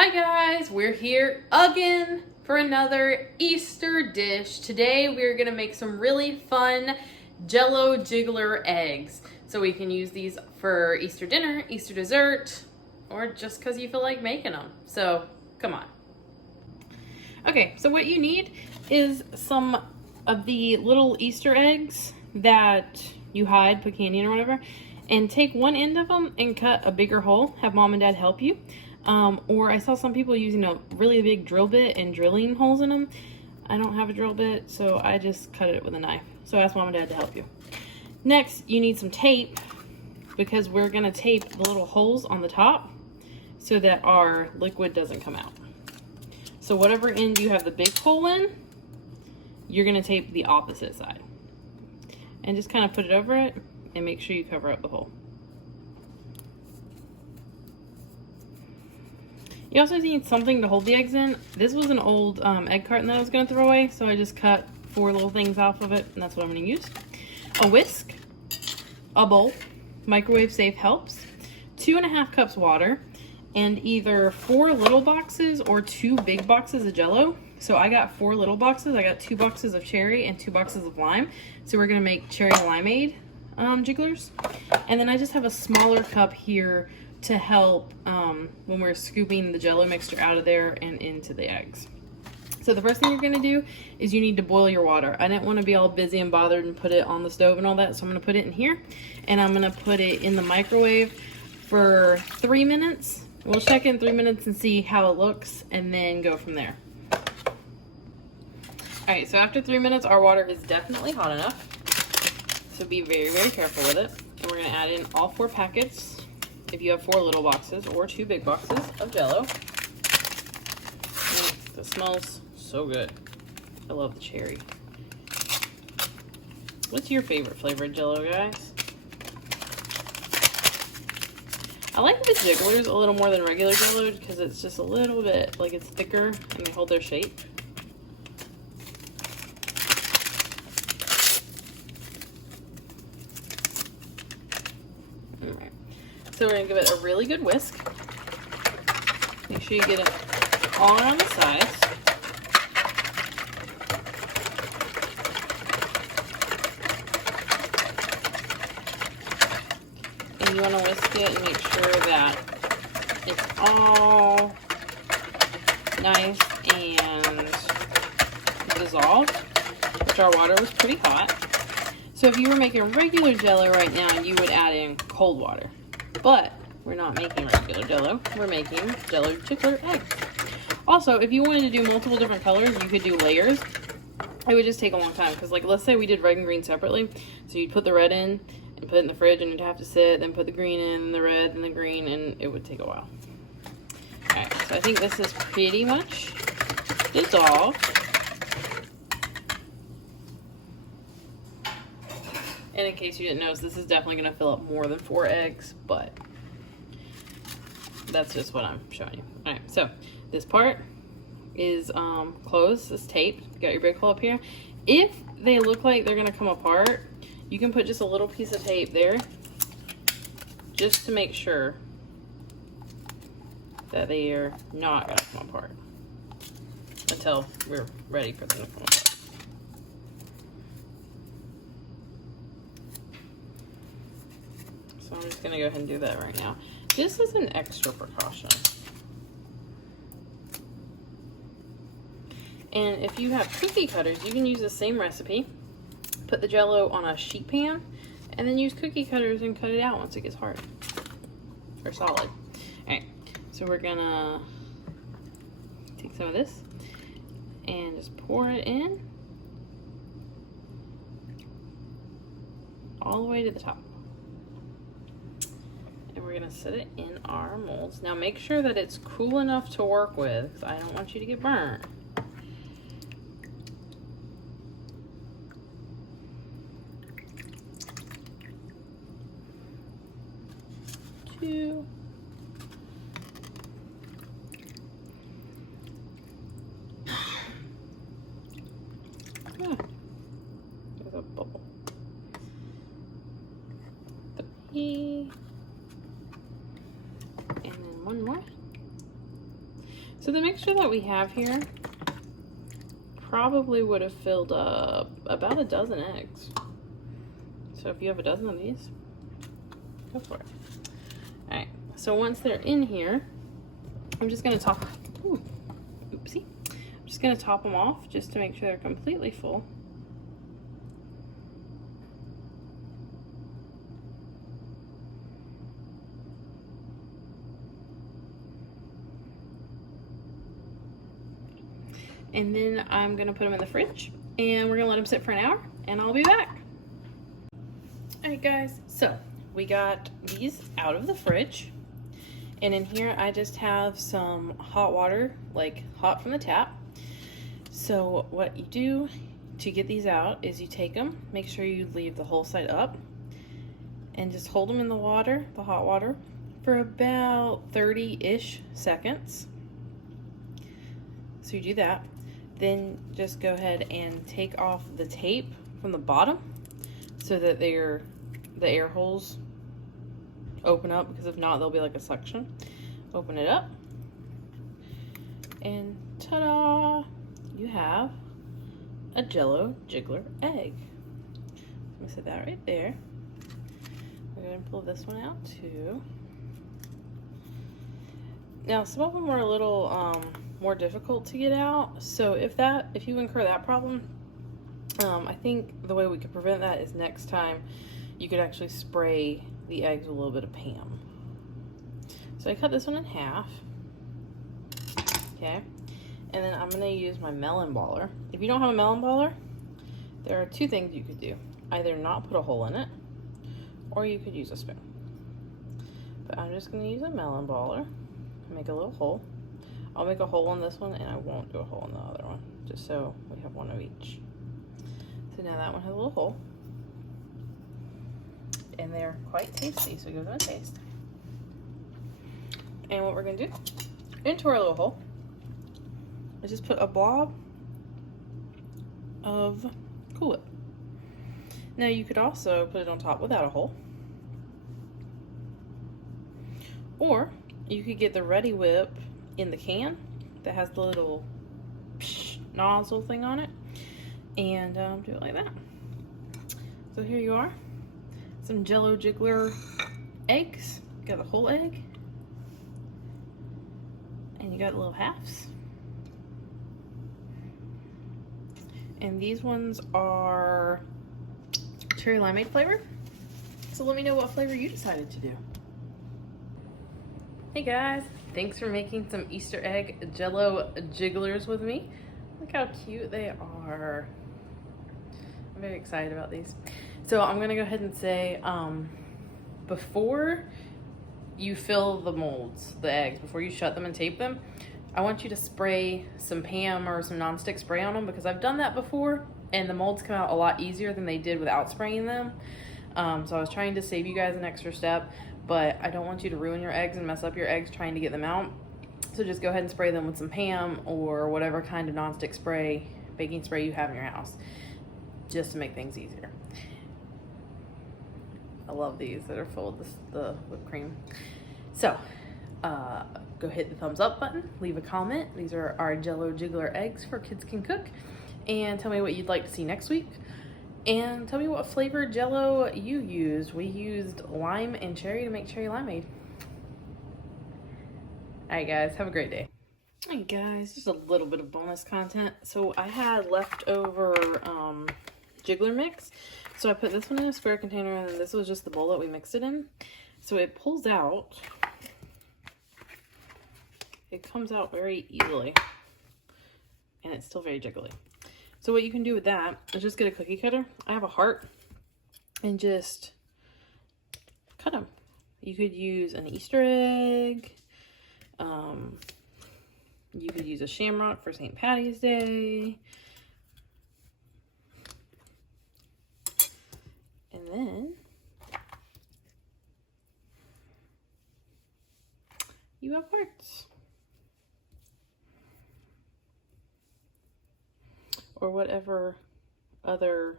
Hi guys, we're here again for another Easter dish. Today we're gonna make some really fun Jello jiggler eggs. So we can use these for Easter dinner, Easter dessert, or just cause you feel like making them. So come on. Okay, so what you need is some of the little Easter eggs that you hide, put candy in or whatever, and take one end of them and cut a bigger hole. Have mom and dad help you. Or I saw some people using a really big drill bit and drilling holes in them. I don't have a drill bit, so I just cut it with a knife. So ask mom and dad to help you. Next, you need some tape because we're gonna tape the little holes on the top so that our liquid doesn't come out. So whatever end you have the big hole in, you're gonna tape the opposite side. And just kind of put it over it and make sure you cover up the hole. You also need something to hold the eggs in. This was an old egg carton that I was going to throw away, so I just cut 4 little things off of it, and that's what I'm going to use. A whisk, a bowl, microwave safe helps, 2.5 cups water, and either 4 little boxes or 2 big boxes of Jello. So I got 4 little boxes. I got 2 boxes of cherry and 2 boxes of lime. So we're going to make cherry limeade jigglers. And then I just have a smaller cup here to help when we're scooping the Jello mixture out of there and into the eggs. So the first thing you're gonna do is you need to boil your water. I didn't want to be all busy and bothered and put it on the stove and all that, so I'm gonna put it in here and I'm gonna put it in the microwave for 3 minutes. We'll check in 3 minutes and see how it looks and then go from there. Alright, so after 3 minutes our water is definitely hot enough, so be very, very careful with it. And we're gonna add in all 4 packets. If you have 4 little boxes or 2 big boxes of Jello. That smells so good. I love the cherry. What's your favorite flavor of Jello, guys? I like the jigglers a little more than regular Jello because it's just a little bit, like, it's thicker and they hold their shape. Alright. So we're going to give it a really good whisk. Make sure you get it all around the sides. And you want to whisk it and make sure that it's all nice and dissolved, which our water was pretty hot. So if you were making regular Jello right now, you would add in cold water. But we're not making regular Jello. We're making Jello jiggler eggs. Also, if you wanted to do multiple different colors, you could do layers. It would just take a long time because, like, let's say we did red and green separately. So you'd put the red in and put it in the fridge and you'd have to sit, then put the green in, the red and the green, and it would take a while. Alright, so I think this is pretty much dissolved. And in case you didn't notice, this is definitely going to fill up more than 4 eggs, but that's just what I'm showing you. Alright, so this part is closed, it's taped. You got your big hole up here. If they look like they're going to come apart, you can put just a little piece of tape there just to make sure that they are not going to come apart until we're ready for them to come apart. So I'm just going to go ahead and do that right now. This is an extra precaution. And if you have cookie cutters, you can use the same recipe. Put the Jello on a sheet pan and then use cookie cutters and cut it out once it gets hard or solid. Alright, so we're going to take some of this and just pour it in all the way to the top. And we're going to set it in our molds. Now make sure that it's cool enough to work with because I don't want you to get burnt. Two. There's a bubble. 3. And then one more. So the mixture that we have here probably would have filled up about a dozen eggs. So if you have a dozen of these, go for it. All right, so once they're in here, I'm just gonna top, oopsie. I'm just gonna top them off just to make sure they're completely full. And then I'm gonna put them in the fridge and we're gonna let them sit for an hour and I'll be back. All right guys, so we got these out of the fridge. And in here, I just have some hot water, like hot from the tap. So what you do to get these out is you take them, make sure you leave the whole side up, and just hold them in the water, the hot water, for about 30-ish seconds. So you do that. Then just go ahead and take off the tape from the bottom so that the air holes open up, because if not, there'll be like a suction. Open it up, and ta-da! You have a Jello jiggler egg. I'm gonna set that right there. We're gonna pull this one out too. Now, some of them are a little more difficult to get out. So if you incur that problem, I think the way we could prevent that is next time you could actually spray the eggs with a little bit of Pam. So I cut this one in half, okay? And then I'm gonna use my melon baller. If you don't have a melon baller, there are two things you could do. Either not put a hole in it, or you could use a spoon. But I'm just gonna use a melon baller, make a little hole. I'll make a hole in this one and I won't do a hole in the other one, just so we have one of each. So now that one has a little hole. And they're quite tasty, so give them a taste. And what we're gonna do into our little hole is just put a blob of Cool Whip. Now you could also put it on top without a hole, or you could get the Ready Whip in the can that has the little nozzle thing on it, and do it like that. So here you are. Some Jello jiggler eggs. You got the whole egg, and you got little halves. And these ones are cherry limeade flavor. So let me know what flavor you decided to do. Hey guys, thanks for making some Easter egg Jello jigglers with me. Look how cute they are. I'm very excited about these. So I'm gonna go ahead and say, before you fill the molds, the eggs, before you shut them and tape them, I want you to spray some Pam or some nonstick spray on them, because I've done that before and the molds come out a lot easier than they did without spraying them. So I was trying to save you guys an extra step, but I don't want you to ruin your eggs and mess up your eggs trying to get them out. So just go ahead and spray them with some Pam or whatever kind of nonstick spray, baking spray you have in your house, just to make things easier. I love these that are full of the whipped cream. So go hit the thumbs up button, leave a comment. These are our Jello jiggler eggs for Kids Can Cook, and tell me what you'd like to see next week, and tell me what flavor Jello you used. We used lime and cherry to make cherry limeade. All right guys, have a great day. All right guys, just a little bit of bonus content. So I had leftover jiggler mix, so I put this one in a square container, and then this was just the bowl that we mixed it in. So it pulls out, it comes out very easily, and it's still very jiggly. So what you can do with that is just get a cookie cutter. I have a heart, and just cut them. You could use an Easter egg. You could use a shamrock for St. Patty's Day. And then you have hearts. Or whatever other